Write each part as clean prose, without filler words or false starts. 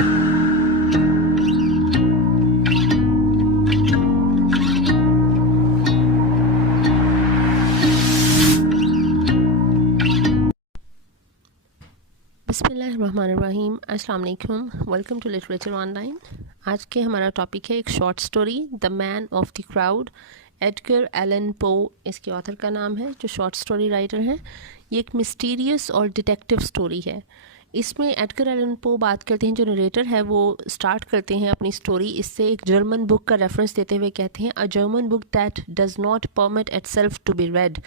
बिस्मिल्लाहिर्रहमानिर्रहीम, अस्सलाम वालेकुम, वेलकम टू लिटरेचर ऑनलाइन। आज के हमारा टॉपिक है एक short story, the man of the crowd. Edgar Allan Poe इसके ऑथर का नाम है, जो शॉर्ट स्टोरी राइटर हैं। ये एक मिस्टीरियस और डिटेक्टिव स्टोरी है। इसमें एडगर एलन पो बात करते हैं, जो नरेटर है वो स्टार्ट करते हैं अपनी स्टोरी इससे एक जर्मन बुक का रेफरेंस देते हुए कहते हैं, a German book that does not permit itself to be read,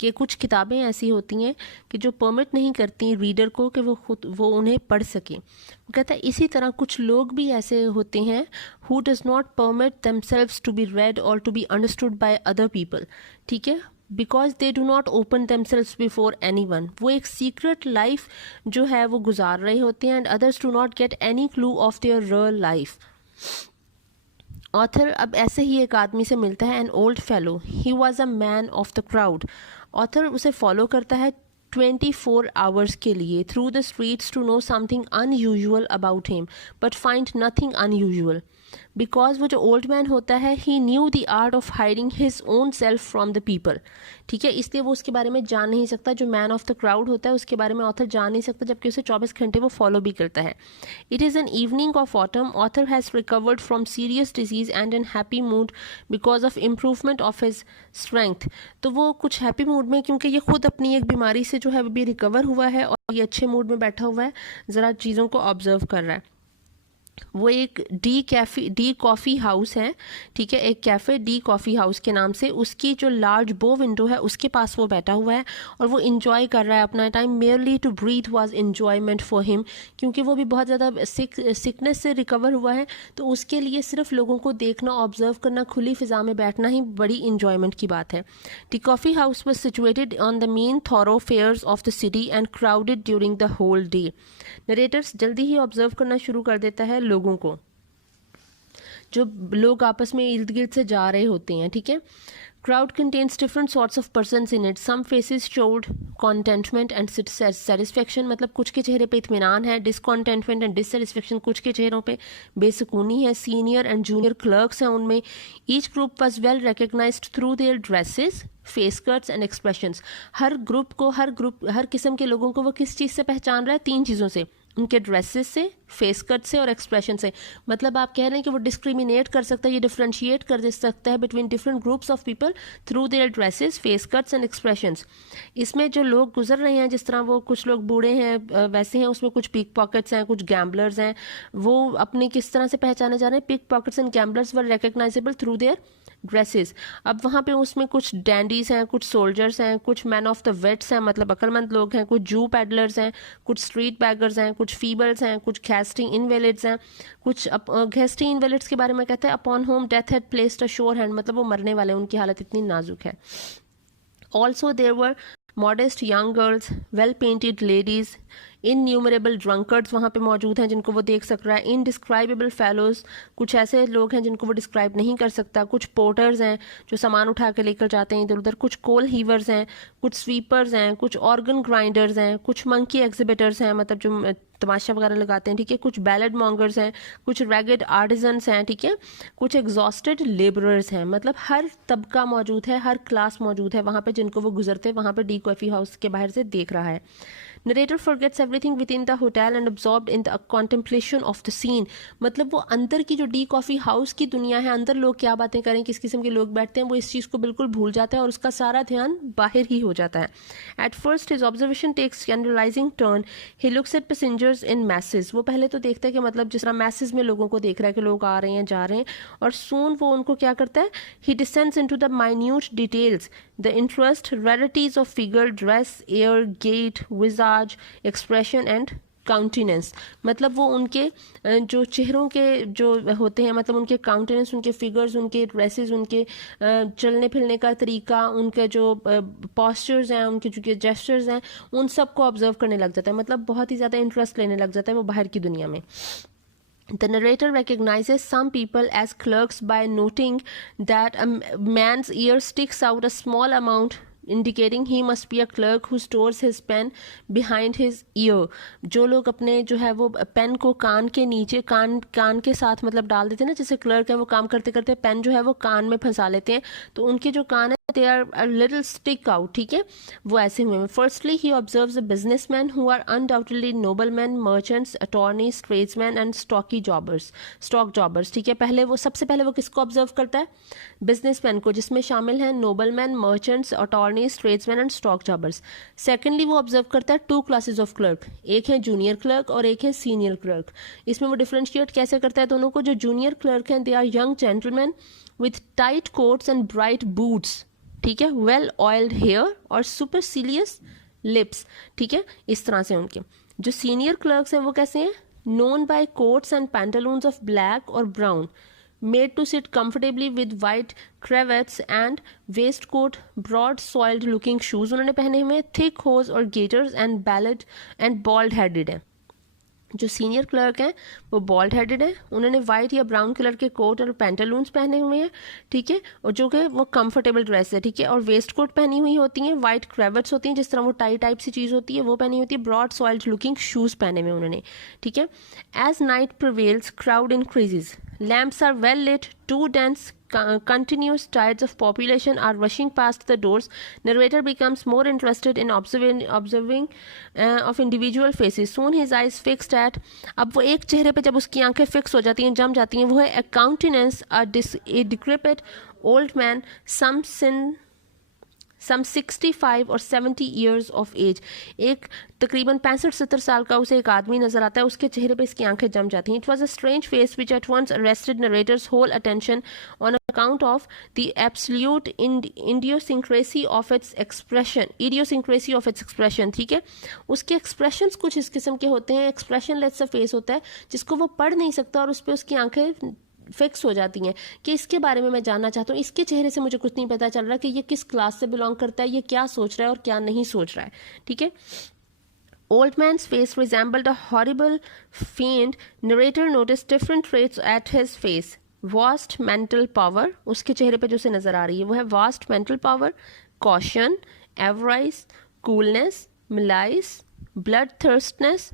कि कुछ किताबें ऐसी होती हैं कि जो परमिट नहीं करती रीडर को कि वो उन्हें पढ़ सकें। वो कहता है इसी तरह कुछ लोग भी ऐसे होते हैं who does not permit themselves to be read और to be understood by other people, ठीक है, because they do not open themselves before anyone. वो एक सीक्रेट लाइफ जो है वो गुजार रहे होते हैं, and others do not get any clue of their real life. Author अब ऐसे ही एक आदमी से मिलता है, an old fellow, he was a man of the crowd. Author उसे फॉलो करता है 24 आवर्स के लिए through the streets to know something unusual about him, but find nothing unusual, because वो जो ओल्ड मैन होता है he knew the art of hiding his own self from the people, ठीक है, इसलिए वो उसके बारे में जान नहीं सकता। जो मैन ऑफ द क्राउड होता है उसके बारे में ऑथर जान नहीं सकता, जबकि उसे 24 घंटे वो फॉलो भी करता है। It is an evening of autumn, author has recovered from serious disease and an happy mood because of improvement of his strength. तो वो कुछ हैप्पी मूड में, क्योंकि ये खुद अपनी एक बीमारी से जो है वो भी रिकवर हुआ है और ये अच्छे मूड में बैठा हुआ है, ज़रा चीज़ों को ऑब्जर्व कर रहा है। वो एक डी कॉफ़ी हाउस है, ठीक है, एक कैफ़े डी कॉफ़ी हाउस के नाम से, उसकी जो लार्ज बो विंडो है उसके पास वो बैठा हुआ है और वो इन्जॉय कर रहा है अपना time. Merely to breathe was enjoyment for him, क्योंकि वो भी बहुत ज़्यादा सिकनेस से रिकवर हुआ है, तो उसके लिए सिर्फ लोगों को देखना, ऑब्जर्व करना, खुली फ़िज़ा में बैठना ही बड़ी इन्जॉयमेंट की बात है। The coffee house was situated on the main thoroughfares of the city and crowded during the whole day. Narrators जल्दी ही ऑब्जर्व करना शुरू कर देता है लोगों को, जो लोग आपस में इर्द गिर्द से जा रहे होते हैं, ठीक है। Crowd contains different sorts of persons in it. Some faces showed contentment and satisfaction, मतलब कुछ के चेहरे पे इत्मीनान है, discontentment and dissatisfaction कुछ के चेहरों पे बेसुकूनी है। Senior and junior clerks हैं उनमें। Each group was well recognized through their dresses, face cuts and expressions. हर किस्म के लोगों को वो किस चीज़ से पहचान रहा है? 3 चीज़ों से, उनके ड्रेसेस से, फेस कट से और एक्सप्रेशन से। मतलब आप कह रहे हैं कि वो डिस्क्रिमिनेट कर सकता है, ये डिफ्रेंशिएट कर दे सकता है between different groups of people through their dresses, face cuts and expressions. इसमें जो लोग गुजर रहे हैं, जिस तरह वो कुछ लोग बूढ़े हैं वैसे हैं, उसमें कुछ पिक पॉकेट्स हैं, कुछ गैम्बलर्स हैं, वो अपने किस तरह से पहचाने जा रहे हैं? Pickpockets and gamblers were recognisable through their dresses. अब वहाँ पे उसमें कुछ डैंडीज हैं, कुछ सोल्जर्स हैं, कुछ मैन ऑफ द वेट्स हैं, मतलब अक्लमंद लोग हैं, कुछ जू पैडलर्स हैं, कुछ स्ट्रीट बैगर्स हैं, कुछ फीबल्स हैं, कुछ गेस्टिंग इनवेलिड्स हैं। कुछ गेस्टिंग इनवेलिड्स के बारे में कहते हैं upon whom death had placed a sure hand, मतलब वो मरने वाले, उनकी हालत इतनी नाजुक है। Also there were modest young girls, well painted ladies, innumerable drunkards वहाँ पे मौजूद हैं जिनको वो देख सक रहा है। इनडिस्क्राइबेबल फेलोज, कुछ ऐसे लोग हैं जिनको वो डिस्क्राइब नहीं कर सकता। कुछ पोर्टर्स हैं जो सामान उठा के लेकर जाते हैं इधर उधर। कुछ कोल हीवर्स हैं, कुछ स्वीपर्स हैं, कुछ ऑर्गन ग्राइंडर्स हैं, कुछ मंकी एग्जिबिटर्स हैं, मतलब जो तमाशा वगैरह लगाते हैं, ठीक है। कुछ बैलेड मॉन्गर्स हैं, कुछ रैगेड आर्टिजन्स हैं, ठीक है। कुछ एग्जॉस्टेड लेबरर्स हैं, मतलब हर तबका मौजूद है, हर क्लास मौजूद है वहाँ पे, जिनको वो गुजरते वहाँ पे डी कॉफ़ी हाउस के बाहर से देख रहा है। Narrator forgets everything within the hotel and absorbed in the contemplation of the scene, मतलब वो अंदर की जो डी कॉफ़ी हाउस की दुनिया है, अंदर लोग क्या बातें करें, किस किस्म के लोग बैठते हैं, वो इस चीज़ को बिल्कुल भूल जाता है और उसका सारा ध्यान बाहर ही हो जाता है। At first his observation takes generalizing turn. He looks at passengers in masses. वो पहले तो देखता है कि मतलब जिस तरह masses में लोगों को देख रहा है कि लोग आ रहे हैं जा रहे हैं, और soon वो उनको क्या करता है? He descends into the minute details, the interest, rarities of figure, dress, air, gait, visage, expression and countenance, मतलब वो उनके जो चेहरों के जो होते हैं, मतलब उनके काउंटिनेंस, उनके फिगर्स, उनके ड्रेसेस, उनके चलने फिरने का तरीका, उनके जो पॉस्चर्स हैं, उनके जो जेस्चर्स हैं, उन सब को ऑब्जर्व करने लग जाता है, मतलब बहुत ही ज़्यादा इंटरेस्ट लेने लग जाता है वो बाहर की दुनिया में। The narrator recognizes some people as clerks by noting that a man's ear sticks out a small amount indicating he must be a clerk who stores his pen behind his ear. जो लोग अपने जो है वो pen को कान के नीचे कान के साथ मतलब डाल देते हैं ना, जैसे क्लर्क है वो काम करते करते पेन जो है वो कान में फंसा लेते हैं, तो उनके जो कान है they are a little stick out, ठीक है, वो ऐसे हुए हैं. Firstly, he observes the businessmen who are undoubtedly noblemen, merchants, attorneys, tradesmen and stock jobbers, ठीक है. सबसे पहले वो किसको ऑब्जर्व करता है? बिजनेसमैन को, जिसमें शामिल हैं nobleman, merchants, attorneys, tradesman and stock jobbers. Secondly वो ऑब्जर्व करता है 2 क्लासेस ऑफ क्लर्क, एक है जूनियर क्लर्क और एक है सीनियर क्लर्क. इसमें वो डिफ्रेंशिएट कैसे करता है दोनों को? जो जूनियर क्लर्क हैं they are young gentleman with tight coats and bright boots, ठीक है, वेल ऑयल्ड हेयर और सुपरसिलियस लिप्स, ठीक है, इस तरह से उनके. जो सीनियर क्लर्क्स हैं वो कैसे हैं? Known by quotes and Pantaloons of black और brown, made to sit comfortably with white cravats and waistcoat, broad soiled looking shoes उन्होंने पहने हुए, thick hose और gaiters and bald headed हैं. जो सीनियर क्लर्क हैं वो बॉल्ड हेडेड है, उन्होंने वाइट या ब्राउन कलर के कोट और पैंटालून्स पहने हुए हैं, ठीक है, और जो कि वो कंफर्टेबल ड्रेस है, ठीक है, और वेस्ट कोट पहनी हुई होती हैं, वाइट क्रेवेट्स होती हैं, जिस तरह वो टाई टाइप सी चीज़ होती है वो पहनी होती है, ब्रॉड सॉइल्ड लुकिंग शूज़ पहने हुए उन्होंने, ठीक है. As night prevails crowd increases, lamps are well lit, to dense continuous tides of population are rushing past the doors. Narrator becomes more interested in observing of individual faces. Soon his eyes fixed at, अब वो एक चेहरे पे जब उसकी आंखें fix हो जाती हैं, जम जाती हैं, वो है a countenance, a decrepit old man, some 65 और 70 years of age. एक तकरीबन 65-70 साल का उसे एक आदमी नजर आता है, उसके चेहरे पे इसकी आंखें जम जाती हैं. It was a strange face which at once arrested narrator's whole attention on account of the absolute idiosyncrasy of its expression, ठीक है. उसके expressions कुछ इस किस्म के होते हैं, expressionless सा face होता है जिसको वो पढ़ नहीं सकता और उस पर उसकी आंखें फिक्स हो जाती हैं कि इसके बारे में मैं जानना चाहता हूँ, इसके चेहरे से मुझे कुछ नहीं पता चल रहा कि ये किस क्लास से बिलोंग करता है, ये क्या सोच रहा है और क्या नहीं सोच रहा है, ठीक है. Old man's face resembled a horrible fiend. Narrator noticed different traits at his face. Vast mental power, उसके चेहरे पे जो से नजर आ रही है वो है vast mental power, caution, avarice, coolness, malice, bloodthirstness,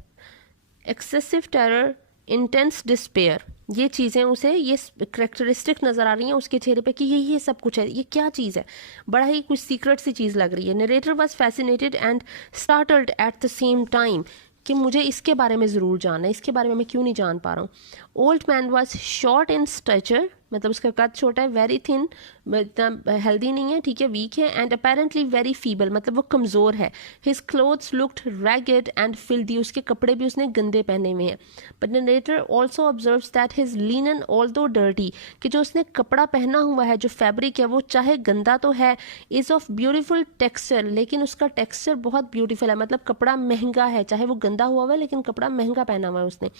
excessive terror, intense despair. ये चीज़ें उसे ये करेक्टरिस्टिक नज़र आ रही हैं उसके चेहरे पे कि ये सब कुछ है, ये क्या चीज़ है, बड़ा ही कुछ सीक्रेट सी चीज़ लग रही है. Narrator was fascinated and startled at the same time कि मुझे इसके बारे में ज़रूर जानना है, इसके बारे में मैं क्यों नहीं जान पा रहा हूँ. Old man was short in stretcher, मतलब उसका कद छोटा है, वेरी थिन, इतना हेल्दी नहीं है, ठीक है, वीक है, एंड अपेरेंटली वेरी फीबल, मतलब वो कमज़ोर है. His clothes looked ragged and filthy, उसके कपड़े भी उसने गंदे पहने हुए हैं. But narrator also observes that his linen although dirty, कि जो उसने कपड़ा पहना हुआ है, जो फैब्रिक है वो चाहे गंदा तो है, इज़ ऑफ ब्यूटीफुल टेक्सचर, लेकिन उसका टेक्सचर बहुत ब्यूटीफुल है, मतलब कपड़ा महंगा है, चाहे वो गंदा हुआ है लेकिन कपड़ा महंगा पहना हुआ है उसने.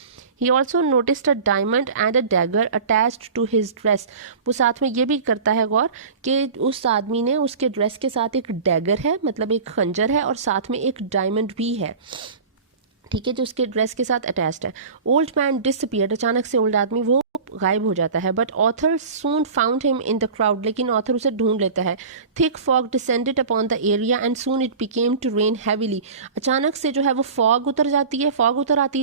He also noticed a diamond and a dagger attached to his dress, वो साथ में ये भी करता है गौर कि उस आदमी ने उसके ड्रेस के साथ एक डैगर है, मतलब एक खंजर है, और साथ में एक डायमंड भी है, ठीक है, जो उसके ड्रेस के साथ अटैच्ड है. ओल्ड मैन डिसअपीयर्ड, अचानक से ओल्ड आदमी वो गायब हो जाता है. But author soon found him in the crowd, लेकिन ऑथर उसे ढूंढ लेता है. Thick fog descended upon the area and soon it became to rain heavily, अचानक से जो है वो फॉग उतर आती है,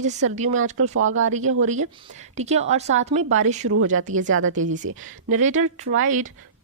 जैसे सर्दियों में आजकल फॉग आ रही है, ठीक है, और साथ में बारिश शुरू हो जाती है ज़्यादा तेज़ी से. Narrator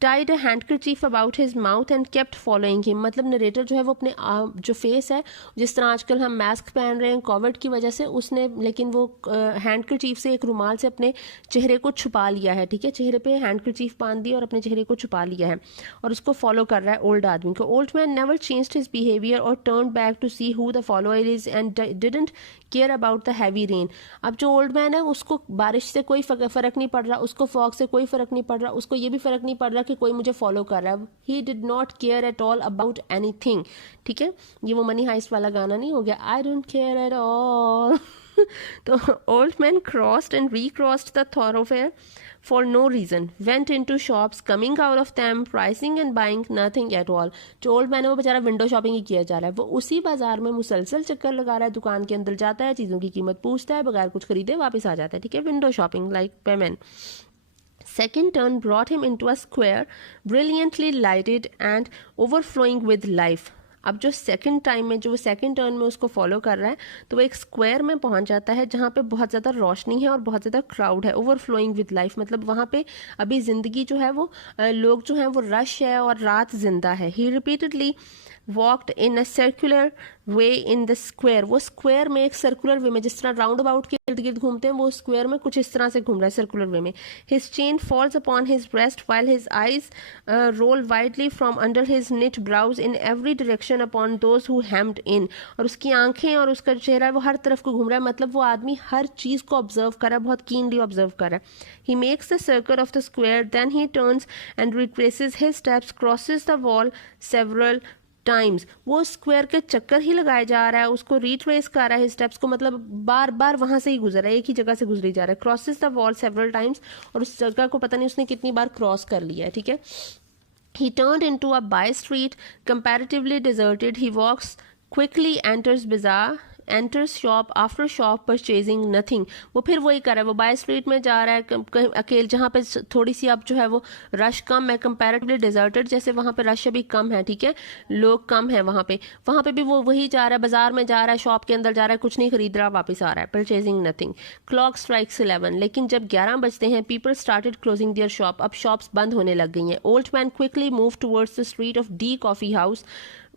tied a handkerchief about his mouth and kept following him, मतलब नरेटर जो है वो अपने जो फेस है, जिस तरह आजकल हम मास्क पहन रहे हैं कोविड की वजह से, उसने लेकिन वो हैंडकरचीफ से, एक रुमाल से अपने चेहरे को छुपा लिया है, ठीक है, चेहरे पे हैंडकरचीफ बांध दी और अपने चेहरे को छुपा लिया है और उसको फॉलो कर रहा है ओल्ड आदमी को. Old man never changed his behaviour और turn back to see who the follower is and didn't care about the heavy rain. अब जो ओल्ड मैन है उसको बारिश से कोई फ़र्क नहीं पड़ रहा, उसको फॉग से कोई फ़र्क नहीं पड़ रहा, उसको ये भी फ़र्क नहीं पड़ रहा कि कोई मुझे फॉलो कर रहा है. He did not care at all about anything, ठीक है, ये वो मनी हाइस्ट वाला गाना नहीं हो गया, I don't care at all. तो old man crossed and recrossed the thoroughfare for no reason, went into shops, coming out of them, pricing and buying nothing at all. जो ओल्ड मैन है वो बेचारा विंडो शॉपिंग ही किया जा रहा है, वो उसी बाजार में मुसलसल चक्कर लगा रहा है, दुकान के अंदर जाता है, चीज़ों की कीमत पूछता है, बगैर कुछ खरीदे वापस आ जाता है, ठीक है, window shopping like payment. Second turn brought him into a square, brilliantly lighted and overflowing with life. अब जो सेकंड टाइम में, जो सेकंड टर्न में उसको फॉलो कर रहा है, तो वो एक स्क्वायर में पहुंच जाता है जहाँ पे बहुत ज़्यादा रोशनी है और बहुत ज़्यादा क्राउड है. ओवरफ्लोइंग विद लाइफ मतलब वहाँ पे अभी ज़िंदगी जो है वो लोग जो हैं वो रश है और रात जिंदा है. He repeatedly walked in a circular way in the square. वो स्क्वायर में एक सर्कुलर वे में, जिस तरह राउंड अबाउट के इर्द गिर्द घूमते हैं, वो स्क्वायर में कुछ इस तरह से घूम रहा है सर्कुलर वे में. His chain falls upon his breast while his eyes roll widely from under his knit brows in every direction upon those who hemmed in. और उसकी आंखें और उसका चेहरा है वो हर तरफ को घूम रहा है, मतलब वो आदमी हर चीज़ को ऑब्जर्व कर रहा है, बहुत कीनली ऑब्जर्व कर रहा है. He makes the circle of the square, then he turns and retraces his steps, crosses the wall several times. वो स्क्वायर के चक्कर ही लगाए जा रहा है, उसको रिट्रेस कर रहा है स्टेप्स को, मतलब बार बार वहां से ही गुजर रहा है, एक ही जगह से गुजरी जा रहा है. Crosses the wall several times, और उस जगह को पता नहीं उसने कितनी बार क्रॉस कर लिया है. ठीक है. He turned into a by street, comparatively deserted. He walks quickly, enters bazaar, enters shop after shop purchasing nothing. वो फिर वही कर रहा है, वो बाय स्ट्रीट में जा रहा है अकेले, जहाँ पे थोड़ी सी अब जो है वो रश कम है, कंपैरेटिवली डिजर्टेड, जैसे वहाँ पे रश अभी कम है. ठीक है, लोग कम है वहाँ पे भी वो वही जा रहा है, बाजार में जा रहा है, शॉप के अंदर जा रहा है, कुछ नहीं खरीद रहा, वापस आ रहा है. Purchasing nothing. Clock strikes 11. लेकिन जब 11 बजते हैं, people started closing their shop. अब शॉप्स बंद होने लग गई हैं. Old man quickly move towards the street of the coffee house.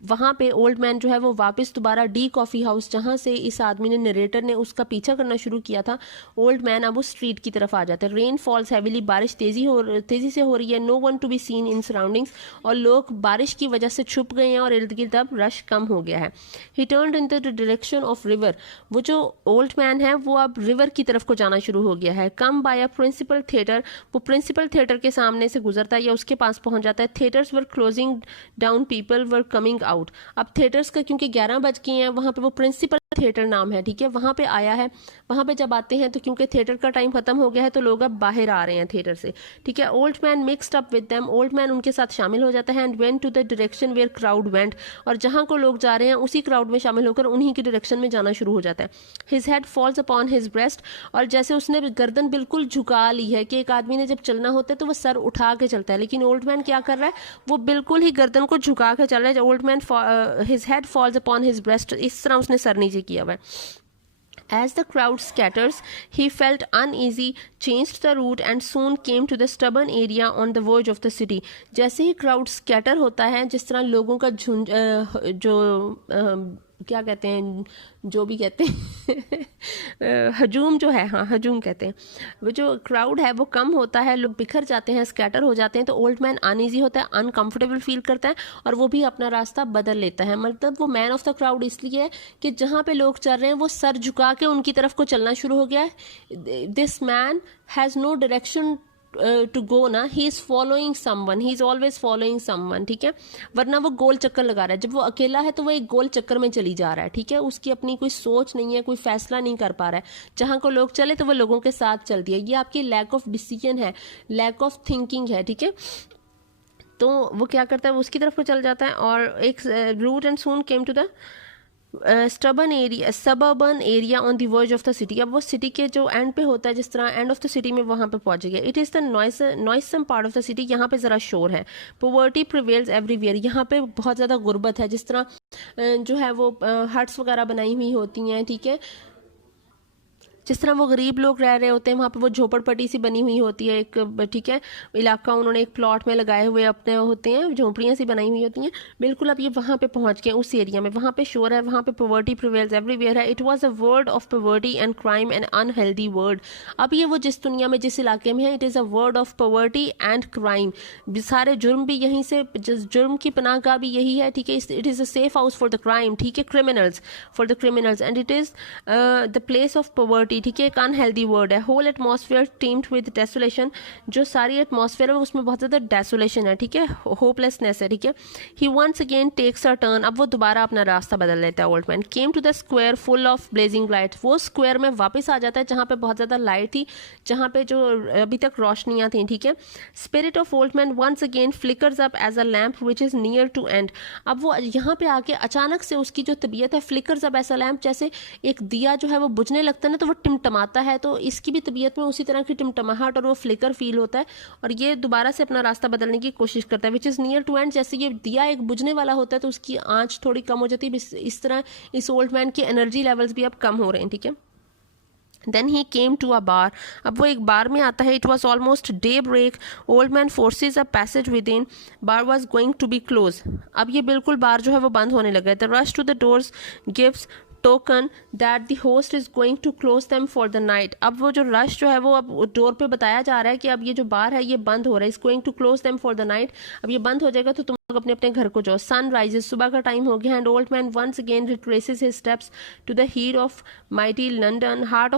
वहाँ पे ओल्ड मैन जो है वो वापस दोबारा डी कॉफ़ी हाउस, जहाँ से इस आदमी ने, नरेटर ने उसका पीछा करना शुरू किया था, ओल्ड मैन अब उस स्ट्रीट की तरफ आ जाता है. Rain falls heavily. बारिश तेज़ी से हो रही है. No one to be seen in surroundings. और लोग बारिश की वजह से छुप गए हैं और इर्द गिर्द अब रश कम हो गया है. ही turned in the direction of river. वो जो ओल्ड मैन है वो अब रिवर की तरफ को जाना शुरू हो गया है. Come by a principal theatre. वो प्रिंसिपल थिएटर के सामने से गुजरता है या उसके पास पहुंच जाता है. Theatres were closing down, people were coming out. अब थिएटर्स का क्योंकि 11 बज गए हैं, वहाँ पे वो प्रिंसिपल थिएटर नाम है. ठीक है, वहाँ पे आया है. वहाँ पे जब आते हैं तो क्योंकि थिएटर का टाइम खत्म हो गया है, तो लोग अब बाहर आ रहे हैं थिएटर से. ठीक है. Old man mixed up with them. Old man उनके साथ शामिल हो जाता है. And went to the direction where crowd went. और जहाँ को लोग जा रहे हैं उसी क्राउड में शामिल होकर उन्हीं की डायरेक्शन में जाना शुरू हो जाता है. His head false upon his breast. और जैसे उसने गर्दन बिल्कुल झुका ली है, कि एक आदमी ने जब चलना होता है तो वो सर उठा के चलता है, लेकिन ओल्ड मैन क्या कर रहा है, वो बिल्कुल ही गर्दन को झुका के चल रहा है. Old man his head false upon his breast. इस तरह उसने सर नीचे किया हुआ है. As the crowd scatters, he felt uneasy, changed the route and soon came to the stubborn area on the verge of the city. जैसे ही crowd scatter होता है, जिस तरह लोगों का झुंड जो क्या कहते हैं, जो भी कहते हैं हजूम जो है, हाँ हजूम कहते हैं, वो जो क्राउड है वो कम होता है, लोग बिखर जाते हैं, स्कैटर हो जाते हैं, तो ओल्ड मैन अनईजी होता है, अनकंफर्टेबल फील करता है और वो भी अपना रास्ता बदल लेता है. मतलब वो मैन ऑफ द क्राउड इसलिए है कि जहाँ पे लोग चल रहे हैं वो सर झुका के उनकी तरफ को चलना शुरू हो गया है. This man has no direction to go ना, he is following someone, he is always following someone. ठीक है, वरना वो गोल चक्कर लगा रहा है. जब वो अकेला है तो वो एक गोल चक्कर में चली जा रहा है. ठीक है, उसकी अपनी कोई सोच नहीं है, कोई फैसला नहीं कर पा रहा है. जहाँ को लोग चले तो वो लोगों के साथ चलती है. ये आपकी लैक ऑफ डिसीजन है, लैक ऑफ थिंकिंग है. ठीक है, तो वो क्या करता है, वो उसकी तरफ को चल जाता है. और एक route and soon came to the suburban area on the verge of the city. अब वो सिटी के जो एंड पे होता है, जिस तरह एंड ऑफ द सिटी में वहाँ पे पहुँच गया. It is the noisome part of the city. यहाँ पे ज़रा शोर है. Poverty prevails everywhere. यहाँ पे बहुत ज़्यादा गुर्बत है. जिस तरह जो है वो हट्स वगैरह बनाई हुई होती हैं. ठीक है, जिस तरह वो गरीब लोग रह रहे होते हैं, वहाँ पे वो झोपड़पट्टी सी बनी हुई होती है एक. ठीक है, इलाका उन्होंने एक प्लॉट में लगाए हुए अपने होते हैं, झोपड़ियाँ सी बनाई हुई होती हैं. बिल्कुल अब ये वहाँ पे पहुँच गए उस एरिया में. वहाँ पे शोर है, वहाँ पे पॉवर्टी प्रिवेल्स एवरीवेयर है. It was a word of poverty and crime and unhealthy word. अब ये वो जिस दुनिया में, जिस इलाके में है, it is a word of poverty and crime. सारे जुर्म भी यहीं से, जुर्म की पनाहगाह भी यही है. ठीक है, it is a safe house for the crime. ठीक है, criminals, for the criminals. And it is the place of poverty. ठीक है, एक अनहेल्दी वर्ड है. Whole atmosphere teemed with desolation. जो सारी एटमॉस्फेयर है उसमें बहुत ज़्यादा डेसोलेशन है. ठीक है, होपलेसनेस है. ठीक है, he once again takes a turn. अब वो दोबारा अपना रास्ता बदल लेता है. Old man came to the square full of blazing light. वो स्क्वायर में वापस आ जाता है जहाँ पे बहुत ज़्यादा लाइट थी, जहाँ पे जो अभी तक रोशनियाँ थी. ठीक है, spirit of old man once again flickers up as a lamp which is near to end. अब वो यहाँ पे आके अचानक से उसकी जो तबीयत है, flickers up as a lamp, जैसे एक दिया जो है वो बुझने लगता है ना, तो वो टिमटमाता है, तो इसकी भी तबीयत में उसी तरह की टिमटमाहट और वो फ्लिकर फील होता है, और ये दोबारा से अपना रास्ता बदलने की कोशिश करता है, which is near to end. जैसे ये दिया एक बुझने वाला होता है तो उसकी आँच थोड़ी कम हो जाती है, इस तरह इस ओल्ड मैन की एनर्जी लेवल्स भी अब कम हो रहे हैं, ठीक है। Then he came to a bar. अब वो एक बार में आता है. It was almost daybreak. Old man forces a passage within. Bar was going to be closed. अब ये बिल्कुल बार जो है वो बंद होने लगा है. The rush to the doors gives token that the host is going to close them for the night. अब वो जो रश जो है वो अब डोर पे बताया जा रहा है कि अब ये जो बार है ये बंद हो रहा है. Is going to close them for the night. अब ये बंद हो जाएगा तो तुम लोग अपने अपने घर को जाओ. सन राइजेस, सुबह का टाइम हो गया. And old man once again retraces his steps to the heart of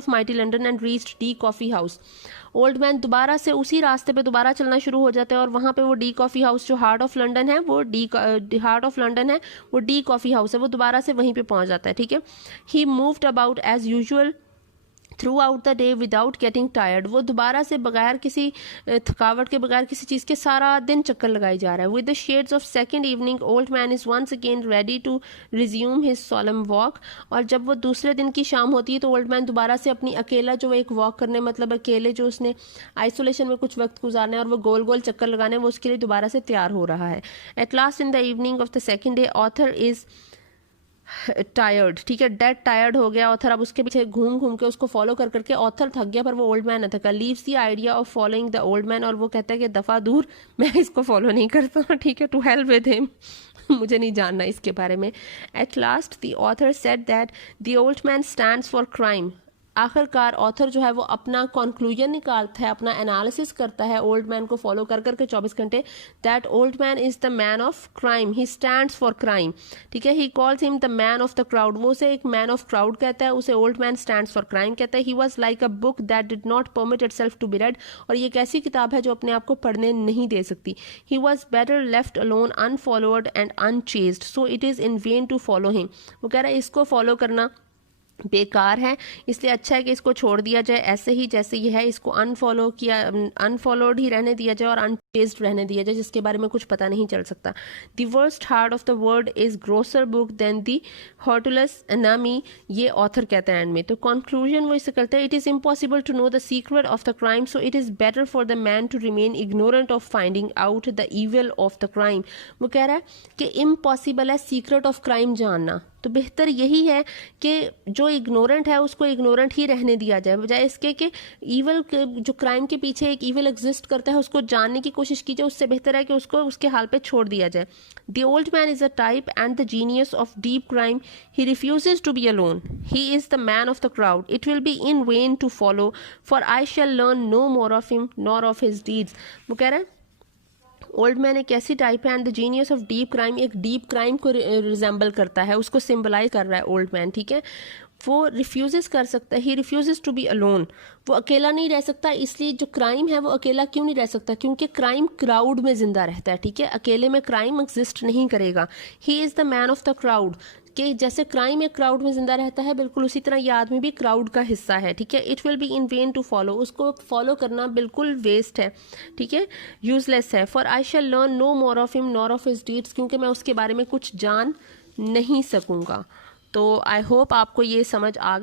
mighty London and reached the coffee house. ओल्ड मैन दोबारा से उसी रास्ते पे दोबारा चलना शुरू हो जाता है और वहाँ पे वो डी कॉफ़ी हाउस जो हार्ट ऑफ लंदन है वो डी कॉफ़ी हाउस है, वो दोबारा से वहीं पे पहुँच जाता है, ठीक है. He moved about as usual throughout the day without getting tired. वो दोबारा से बगैर किसी थकावट के, बगैर किसी चीज़ के सारा दिन चक्कर लगाई जा रहा है. With the shades of second evening old man is once again ready to resume his solemn walk. और जब वो दूसरे दिन की शाम होती है तो ओल्ड मैन दोबारा से अपनी अकेला जो एक वॉक करने, मतलब अकेले जो उसने आइसोलेशन में कुछ वक्त गुजारना है और वो गोल गोल चक्कर लगाने, वो उसके लिए दोबारा से तैयार हो रहा है. At last in the evening of the second day author is tired, ठीक है, डेड टायर्ड हो गया ऑथर. अब उसके पीछे घूम घूम के उसको फॉलो कर करके ऑथर थक गया, पर वो ओल्ड मैन न थका. Leaves the idea of following the old man. और वो कहता है कि दफ़ा दूर, मैं इसको फॉलो नहीं करता, ठीक है, टू हेल्प विद हिम. मुझे नहीं जानना इसके बारे में. At last the author said that the old man stands for crime. आखिरकार ऑथर जो है वो अपना कंक्लूजन निकालता है, अपना एनालिसिस करता है ओल्ड मैन को फॉलो कर करके 24 घंटे. That old man is the man of crime, he stands for crime, ठीक है. He calls him the man of the crowd. वो उसे एक मैन ऑफ क्राउड कहता है, उसे old man stands for crime कहता है. He was like a book that did not permit itself to be read. और ये एक ऐसी किताब है जो अपने आप को पढ़ने नहीं दे सकती. He was better left alone unfollowed and unchased, so it is in vain to follow him. वो कह रहा है इसको फॉलो करना बेकार है, इसलिए अच्छा है कि इसको छोड़ दिया जाए ऐसे ही जैसे ये है. इसको अनफॉलोड ही रहने दिया जाए और अनटेस्ड रहने दिया जाए, जिसके बारे में कुछ पता नहीं चल सकता. The worst heart of the world is grosser book than the Hortulus Animae. ये ऑथर कहते हैं एंड में. तो कंक्लूजन वो इससे करते हैं. It is impossible to know the secret of the crime, so it is better for the man to remain ignorant of finding out the evil of the crime. वो कह रहा है कि इम्पॉसिबल है सीक्रेट ऑफ क्राइम जानना, तो बेहतर यही है कि जो इग्नोरेंट है उसको इग्नोरेंट ही रहने दिया जाए, बजाय इसके कि ईवल जो क्राइम के पीछे एक ईवल एग्जिस्ट करता है उसको जानने की कोशिश की जाए. उससे बेहतर है कि उसको उसके हाल पे छोड़ दिया जाए. The old man is a type and the genius of deep crime. He refuses to be alone. He is the man of the crowd. It will be in vain to follow, for I shall learn no more of him nor of his deeds. वो कह रहा है old man एक ऐसी type है and the genius of deep crime, एक deep crime को resemble करता है, उसको सिम्बलाइज कर रहा है ओल्ड मैन, ठीक है. वो रिफ्यूजेस कर सकता है. ही रिफ्यूजेस टू बी अलोन. वो अकेला नहीं रह सकता, इसलिए जो क्राइम है वो अकेला क्यों नहीं रह सकता, क्योंकि क्राइम क्राउड में जिंदा रहता है, ठीक है, अकेले में क्राइम एग्जिस्ट नहीं करेगा. He is the man of the crowd, कि जैसे क्राइम एक क्राउड में जिंदा रहता है, बिल्कुल उसी तरह ये आदमी भी क्राउड का हिस्सा है, ठीक है. It will be in vain to follow. उसको फॉलो करना बिल्कुल वेस्ट है, ठीक है, यूजलेस है. For I shall learn no more of him nor of his deeds, क्योंकि मैं उसके बारे में कुछ जान नहीं सकूंगा. तो आई होप आपको ये समझ आ